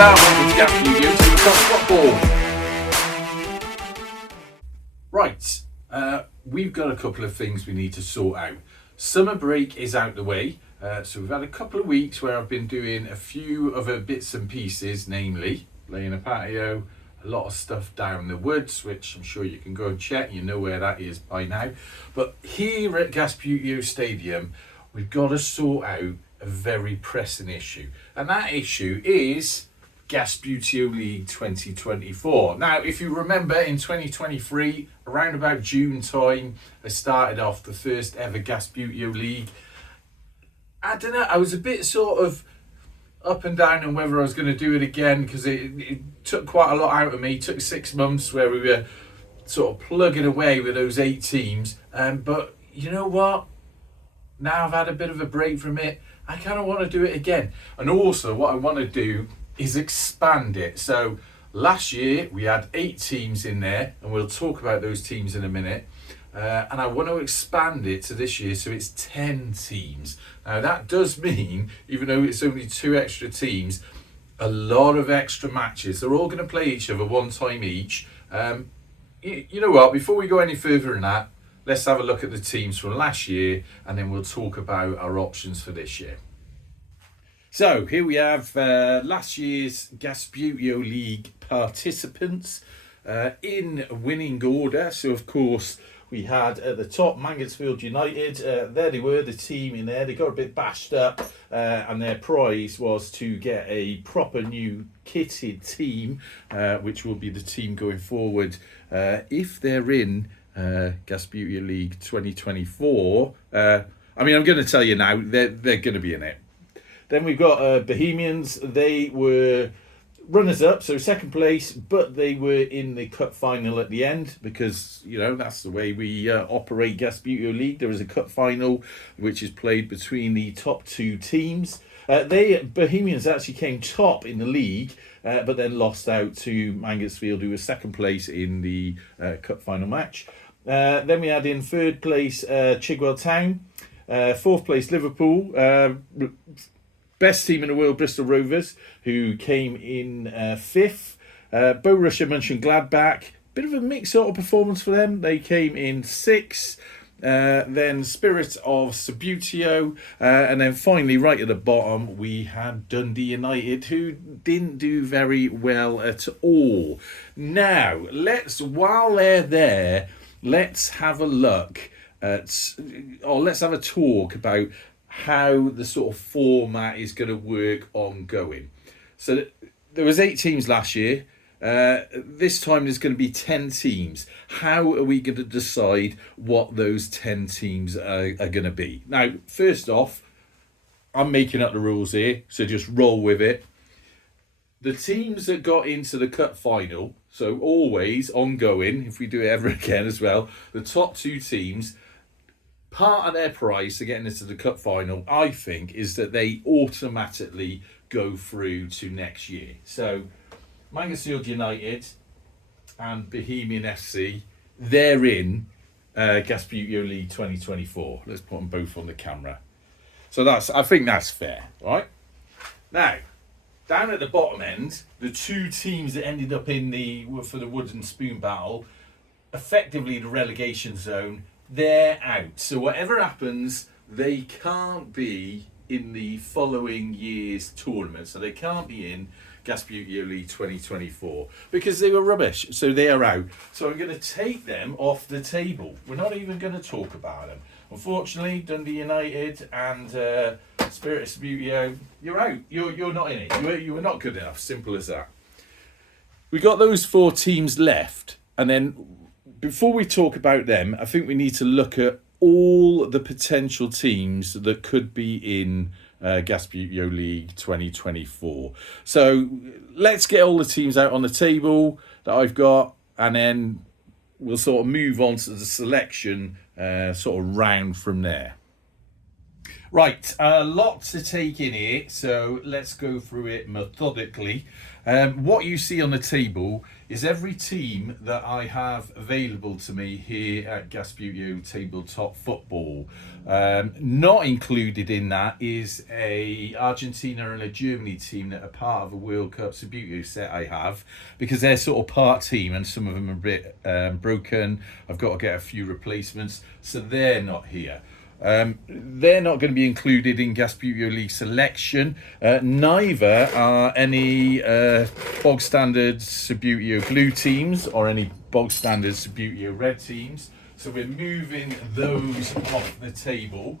Hello, welcome to Gasbbuteo League football. Right, we've got a couple of things we need to sort out. Summer break is out the way, so we've had a couple of weeks where I've been doing a few other bits and pieces, namely laying a patio, a lot of stuff down the woods, which I'm sure you can go and check, you know where that is by now. But here at Gasbbuteo Stadium, we've got to sort out a very pressing issue, and that issue is Gasbbuteo League 2024. Now, if you remember, in 2023, around about June time, I started off the first ever Gasbbuteo League. I don't know, I was a bit sort of up and down on whether I was going to do it again, because it took quite a lot out of me. It took 6 months where we were sort of plugging away with those 8 teams. But you know what? Now I've had a bit of a break from it, I kind of want to do it again. And also what I want to do is expand it. So last year we had 8 teams in there, and we'll talk about those teams in a minute. And I want to expand it to this year, so it's 10 teams. Now that does mean, even though it's only 2 extra teams, a lot of extra matches. They're all going to play each other one time each. You know what, before we go any further than that, let's have a look at the teams from last year, and then we'll talk about our options for this year. So here we have last year's Gasbbuteo League participants in winning order. So of course we had at the top Mansfield United. There they were, the team in there. They got a bit bashed up, and their prize was to get a proper new kitted team, which will be the team going forward if they're in Gasbbuteo League 2024. I mean, I'm going to tell you now, they're going to be in it. Then we've got Bohemians. They were runners-up, so second place, but they were in the cup final at the end, because, you know, that's the way we operate Gasbbuteo League. There is a cup final which is played between the top 2 teams. Bohemians actually came top in the league, but then lost out to Mansfield, who was second place in the cup final match. Then we had in third place Chigwell Town, fourth place Liverpool, best team in the world Bristol Rovers, who came in 5th. Borussia Mönchengladbach, bit of a mixed sort of performance for them. They came in 6th. Then Spirit of Subbuteo, and then finally right at the bottom we had Dundee United, who didn't do very well at all. Now while they're there, let's have a look at, or let's have a talk about how the sort of format is going to work ongoing. So there was 8 teams last year. This time there's going to be 10 teams. How are we going to decide what those 10 teams are going to be? Now, first off, I'm making up the rules here, so just roll with it. The teams that got into the cup final, so always ongoing, if we do it ever again as well, the top 2 teams, part of their prize to getting into the cup final, I think, is that they automatically go through to next year. So Mansfield United and Bohemian FC, they're in Gasbbuteo League 2024. Let's put them both on the camera. So I think that's fair, right? Now, down at the bottom end, the 2 teams that ended up for the wooden spoon battle, effectively the relegation zone, they're out. So whatever happens, they can't be in the following year's tournament. So they can't be in Gasbbuteo League 2024 because they were rubbish. So they are out. So I'm going to take them off the table. We're not even going to talk about them. Unfortunately, Dundee United and Spirit of Subbuteo, you're out. You're not in it. You were not good enough. Simple as that. We got those 4 teams left, and then before we talk about them, I think we need to look at all the potential teams that could be in Gasbbuteo League 2024. So let's get all the teams out on the table that I've got, and then we'll sort of move on to the selection sort of round from there. Right, a lot to take in here, so let's go through it methodically. What you see on the table is every team that I have available to me here at Gasbbuteo Tabletop Football. Not included in that is a Argentina and a Germany team that are part of a World Cup Subbuteo set I have, because they're sort of part team and some of them are a bit broken. I've got to get a few replacements, so they're not here. They're not going to be included in Gasbbuteo League selection. Neither are any bog standard Subbuteo blue teams or any bog standard Subbuteo red teams. So we're moving those off the table.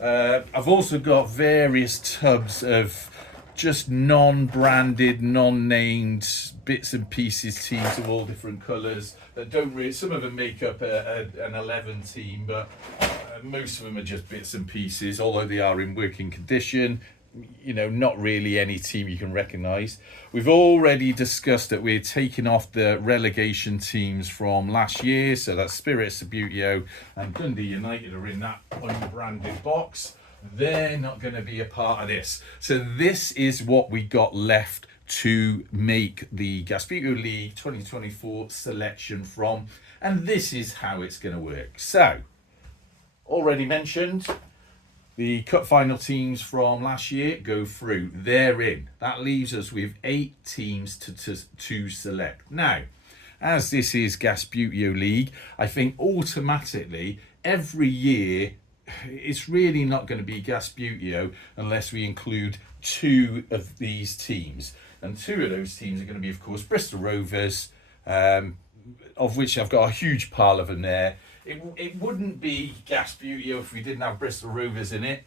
I've also got various tubs of just non-branded, non-named bits and pieces teams of all different colours that don't really, some of them make up an 11 team, but most of them are just bits and pieces, although they are in working condition. You know, not really any team you can recognise. We've already discussed that we're taking off the relegation teams from last year, so that's Spirit Subbuteo and Dundee United are in that unbranded box. They're not going to be a part of this. So this is what we got left to make the Gasbbuteo League 2024 selection from, and this is how it's going to work. So, already mentioned, the cup final teams from last year go through. They're in. That leaves us with 8 teams to select. Now, as this is Gasbbuteo League, I think automatically every year it's really not going to be Gasbbuteo unless we include 2 of these teams. And 2 of those teams are going to be, of course, Bristol Rovers, of which I've got a huge pile of them there. It wouldn't be Gasbbuteo if we didn't have Bristol Rovers in it.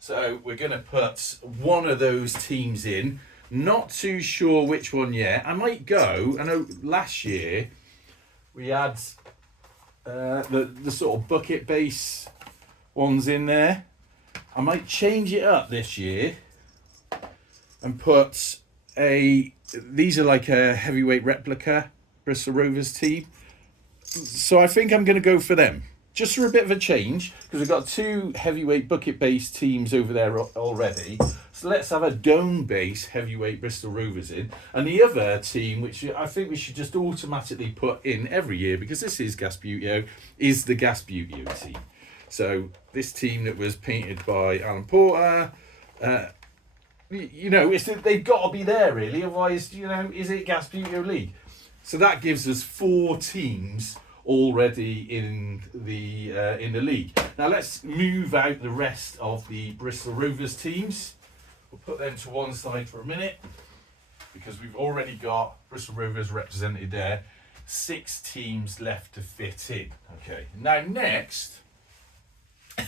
So we're going to put one of those teams in. Not too sure which one yet. I might go, I know last year we had the sort of bucket base ones in there. I might change it up this year and put these are like a heavyweight replica Bristol Rovers team. So I think I'm going to go for them, just for a bit of a change, because we've got 2 heavyweight bucket-based teams over there already. So let's have a dome-based heavyweight Bristol Rovers in. And the other team, which I think we should just automatically put in every year, because this is Gasbbuteo, is the Gasbbuteo team. So this team that was painted by Alan Porter, you know, they've got to be there, really. Otherwise, you know, is it Gasbbuteo League? So that gives us 4 teams already in the league. Now let's move out the rest of the Bristol Rovers teams. We'll put them to one side for a minute because we've already got Bristol Rovers represented there. 6 teams left to fit in. Okay. Now next,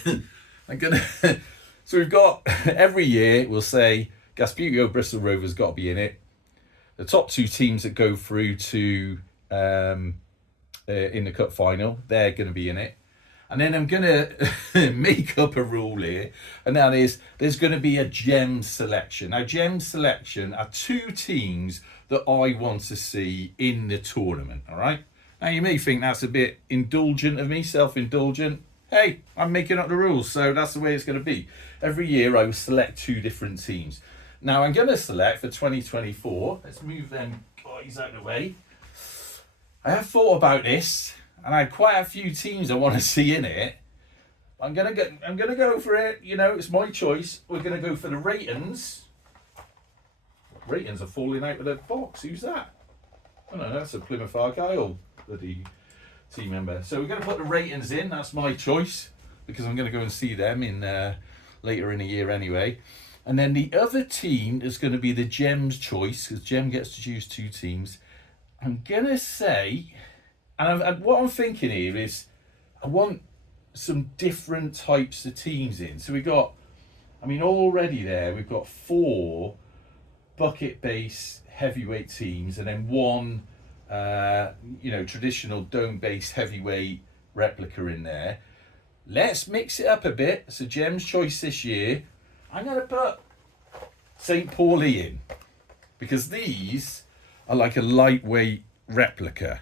I'm gonna. So we've got every year we'll say Gasbbuteo Bristol Rovers got to be in it. The top 2 teams that go through to in the cup final, they're going to be in it. And then I'm going to make up a rule here, and that is there's going to be a gem selection. Now, gem selection are 2 teams that I want to see in the tournament, all right? Now, you may think that's a bit indulgent of me, self-indulgent. Hey, I'm making up the rules, so that's the way it's going to be. Every year I will select 2 different teams. Now I'm going to select for 2024, let's move them guys out of the way. I have thought about this, and I had quite a few teams I want to see in it. I'm gonna go for it, you know, it's my choice. We're going to go for the Ratons. Ratons are falling out of the box, who's that? I don't know, that's a Plymouth Argyle bloody team member. So we're going to put the Ratons in, that's my choice, because I'm going to go and see them in later in the year anyway. And then the other team is going to be the Gem's choice, because Gem gets to choose 2 teams. I'm going to say, and what I'm thinking here is, I want some different types of teams in. So we've got, I mean, already there, we've got 4 bucket-based heavyweight teams, and then 1, you know, traditional dome-based heavyweight replica in there. Let's mix it up a bit. So Gem's choice this year, I'm going to put St. Pauli in, because these are like a lightweight replica.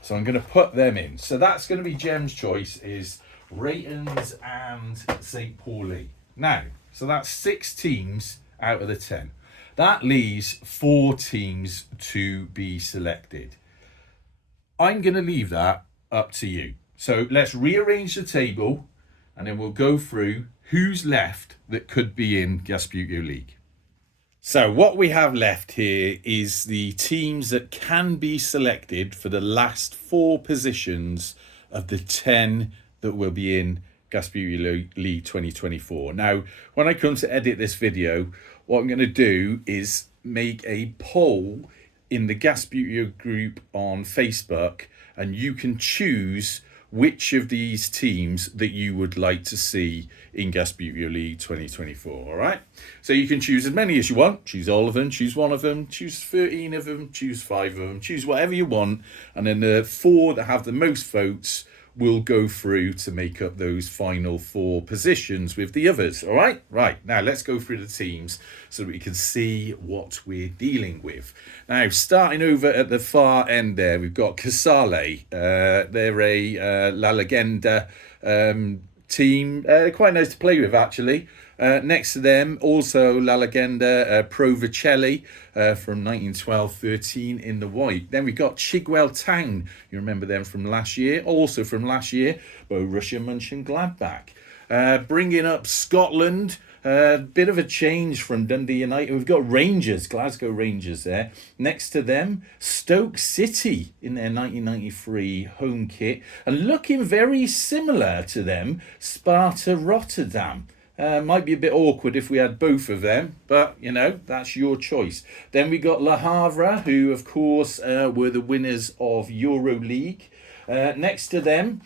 So I'm going to put them in. So that's going to be Gem's choice, is Ratons and St. Pauli. Now, so that's 6 teams out of the 10. That leaves 4 teams to be selected. I'm going to leave that up to you. So let's rearrange the table and then we'll go through who's left that could be in Gasbbuteo League. So what we have left here is the teams that can be selected for the last 4 positions of the 10 that will be in Gasbbuteo League 2024. Now, when I come to edit this video, what I'm going to do is make a poll in the Gasbbuteo group on Facebook, and you can choose which of these teams that you would like to see in Gasbbuteo League 2024, all right? So you can choose as many as you want. Choose all of them, choose one of them, choose 13 of them, choose 5 of them, choose whatever you want. And then the 4 that have the most votes will go through to make up those final 4 positions with the others, all right? Right, now let's go through the teams so that we can see what we're dealing with. Now, starting over at the far end there, we've got Casale. They're a La Legenda team. Quite nice to play with, actually. Next to them, also La Legenda Provicelli from 1912-13 in the white. Then we got Chigwell Town. You remember them from last year. Also from last year, Borussia Mönchengladbach. Bringing up Scotland, bit of a change from Dundee United. We've got Rangers, Glasgow Rangers there. Next to them, Stoke City in their 1993 home kit. And looking very similar to them, Sparta Rotterdam. Might be a bit awkward if we had both of them, but, you know, that's your choice. Then we got Le Havre, who, of course, were the winners of Euro League. Next to them,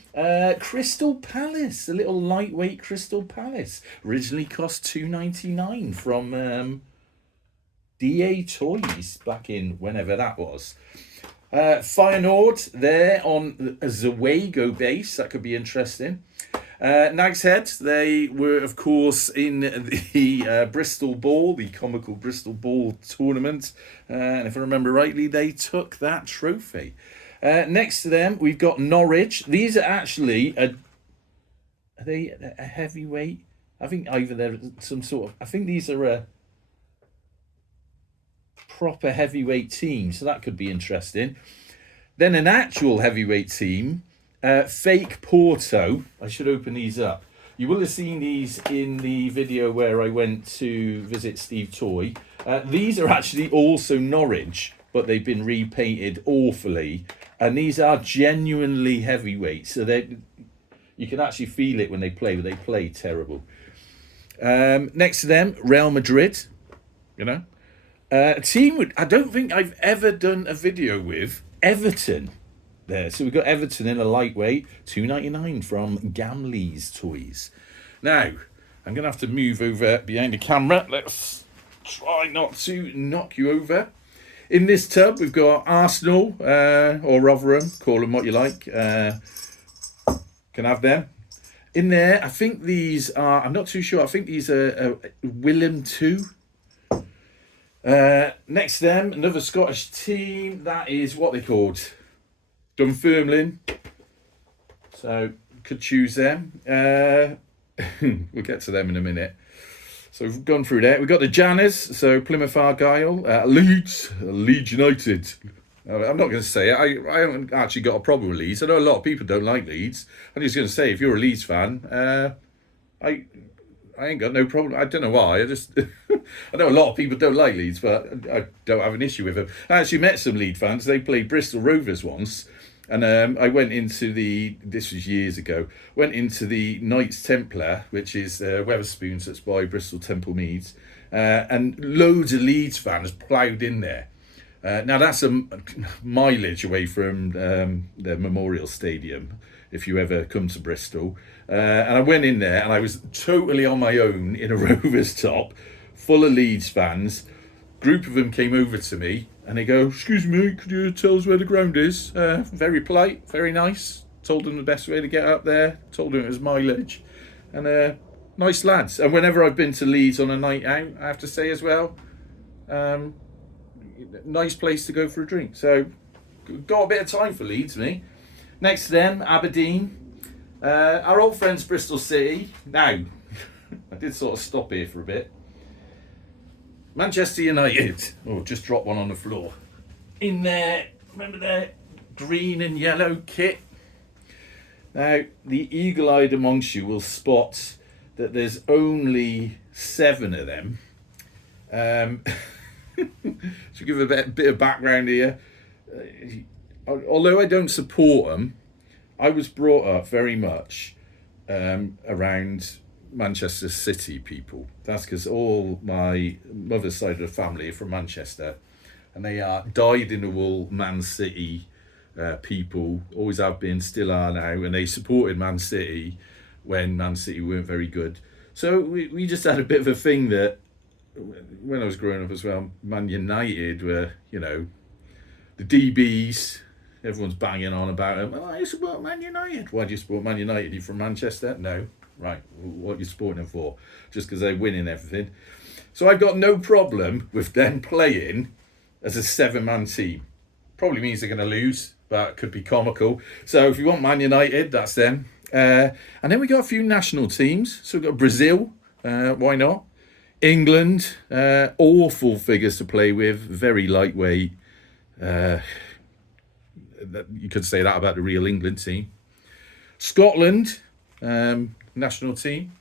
Crystal Palace, a little lightweight Crystal Palace. Originally cost $2.99 from DA Toys back in whenever that was. Feyenoord there on a Zawego base. That could be interesting. Nag's Head, they were, of course, in the Bristol Ball, the comical Bristol Ball tournament. And if I remember rightly, they took that trophy. Next to them, we've got Norwich. These are actually, are they a heavyweight? I think either they're some sort of, I think these are a proper heavyweight team, so that could be interesting. Then an actual heavyweight team, Fake Porto. I should open these up. You will have seen these in the video where I went to visit Steve Toy. These are actually also Norwich, but they've been repainted awfully. And these are genuinely heavyweight. So you can actually feel it when they play, but they play terrible. Next to them, Real Madrid. You know, a team I don't think I've ever done a video with, Everton. There, so we've got Everton in a lightweight, $2.99 from Gamley's Toys. Now, I'm going to have to move over behind the camera. Let's try not to knock you over. In this tub, we've got Arsenal, or Rotherham, call them what you like. Can have them. In there, I think these are, I'm not too sure, I think these are Willem 2. Next to them, another Scottish team. That is what they called. Dunfermline, so could choose them. We'll get to them in a minute. So we've gone through that. We've got the Janners, so Plymouth Argyle, Leeds United. I'm not going to say it. I haven't actually got a problem with Leeds. I know a lot of people don't like Leeds. I'm just going to say, if you're a Leeds fan, I ain't got no problem. I don't know why. I just I know a lot of people don't like Leeds, but I don't have an issue with them. I actually met some Leeds fans. They played Bristol Rovers once. And I went into this was years ago, went into the Knights Templar, which is Wetherspoons that's by Bristol Temple Meads, and loads of Leeds fans ploughed in there. Now that's a mileage away from the Memorial Stadium, if you ever come to Bristol. And I went in there and I was totally on my own in a Rovers top, full of Leeds fans. Group of them came over to me and they go, "Excuse me, could you tell us where the ground is?" Very polite, very nice. Told them the best way to get up there. Told them it was mileage. And nice lads. And whenever I've been to Leeds on a night out, I have to say as well, nice place to go for a drink. So got a bit of time for Leeds, me. Next to them, Aberdeen. Our old friends Bristol City. Now, I did sort of stop here for a bit. Manchester United. Oh, just dropped one on the floor. In there, remember there, green and yellow kit. Now, the eagle-eyed amongst you will spot that there's only 7 of them. To give a bit of background here, although I don't support them, I was brought up very much around Manchester City people. That's because all my mother's side of the family are from Manchester, and they are dyed-in-the-wool Man City people, always have been, still are now, and they supported Man City when Man City weren't very good. So we just had a bit of a thing that when I was growing up as well, Man United were, you know, the DBs, everyone's banging on about them. Oh, I support Man United. Why do you support Man United? Are you from Manchester? No. Right. What are you supporting them for? Just because they're winning everything. So I've got no problem with them playing as a 7-man team. Probably means they're going to lose, but it could be comical. So if you want Man United, that's them. And then we got a few national teams. So we've got Brazil. Why not? England. Awful figures to play with. Very lightweight. You could say that about the real England team. Scotland. National team.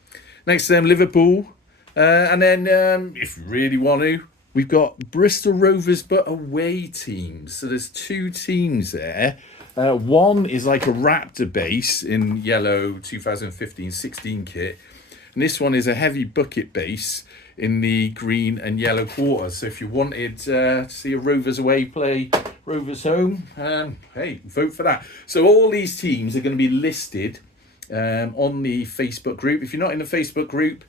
Next to them, Liverpool. And then, if you really want to, we've got Bristol Rovers, but away teams. So there's 2 teams there. One is like a Raptor base in yellow 2015-16 kit. And this one is a heavy bucket base in the green and yellow quarters. So if you wanted to see a Rovers away play, Rovers home, hey, vote for that. So all these teams are going to be listed on the Facebook group. If you're not in the Facebook group,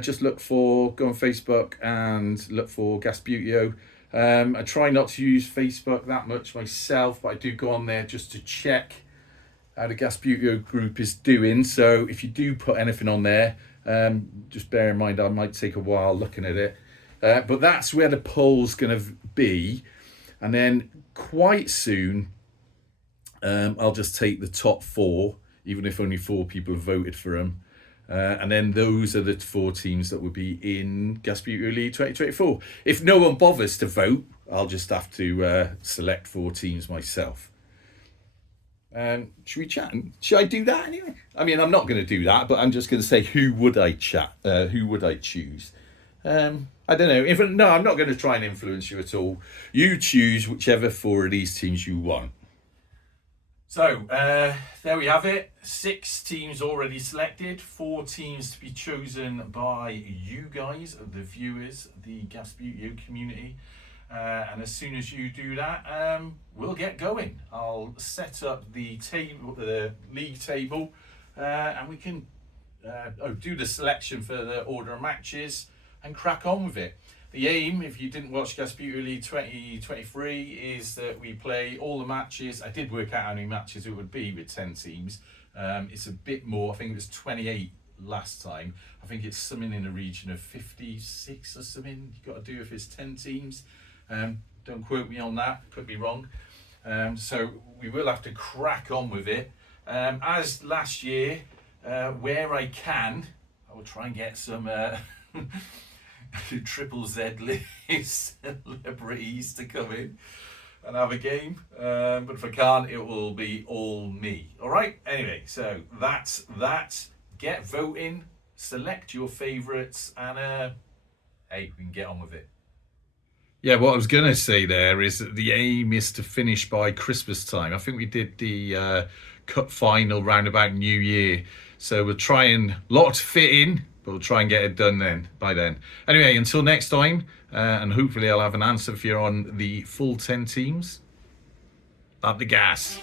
just go on Facebook and look for Gasbbuteo. I try not to use Facebook that much myself, but I do go on there just to check how the Gasbbuteo group is doing. So if you do put anything on there, just bear in mind I might take a while looking at it. But that's where the poll's going to be. And then quite soon, I'll just take the top 4, even if only 4 people have voted for them. And then those are the 4 teams that will be in Gasbbuteo League 2024. If no one bothers to vote, I'll just have to select 4 teams myself. Should we chat? Should I do that anyway? I mean, I'm not going to do that, but I'm just going to say who would I choose? I don't know. No, I'm not going to try and influence you at all. You choose whichever 4 of these teams you want. So, there we have it. 6 teams already selected, 4 teams to be chosen by you guys, the viewers, the Gasbbuteo community. And as soon as you do that, we'll get going. I'll set up the table, the league table, and we can do the selection for the order of matches and crack on with it. The aim, if you didn't watch Gasbbuteo League 2023, is that we play all the matches. I did work out how many matches it would be with 10 teams. It's a bit more. I think it was 28 last time. I think it's something in the region of 56 or something you've got to do if it's 10 teams. Don't quote me on that. Could be wrong. So we will have to crack on with it. As last year, where I can, I will try and get some... Triple Z list celebrities to come in and have a game, but if I can't, it will be all me. All right, anyway, so that's that. Get voting, select your favorites, and hey, we can get on with it. Yeah, what I was going to say there is that the aim is to finish by Christmas time. I think we did the cup final round about New Year, so we'll try and lot to fit in. We'll try and get it done by then. Anyway, until next time, and hopefully I'll have an answer for you on the full 10 teams. Up the gas.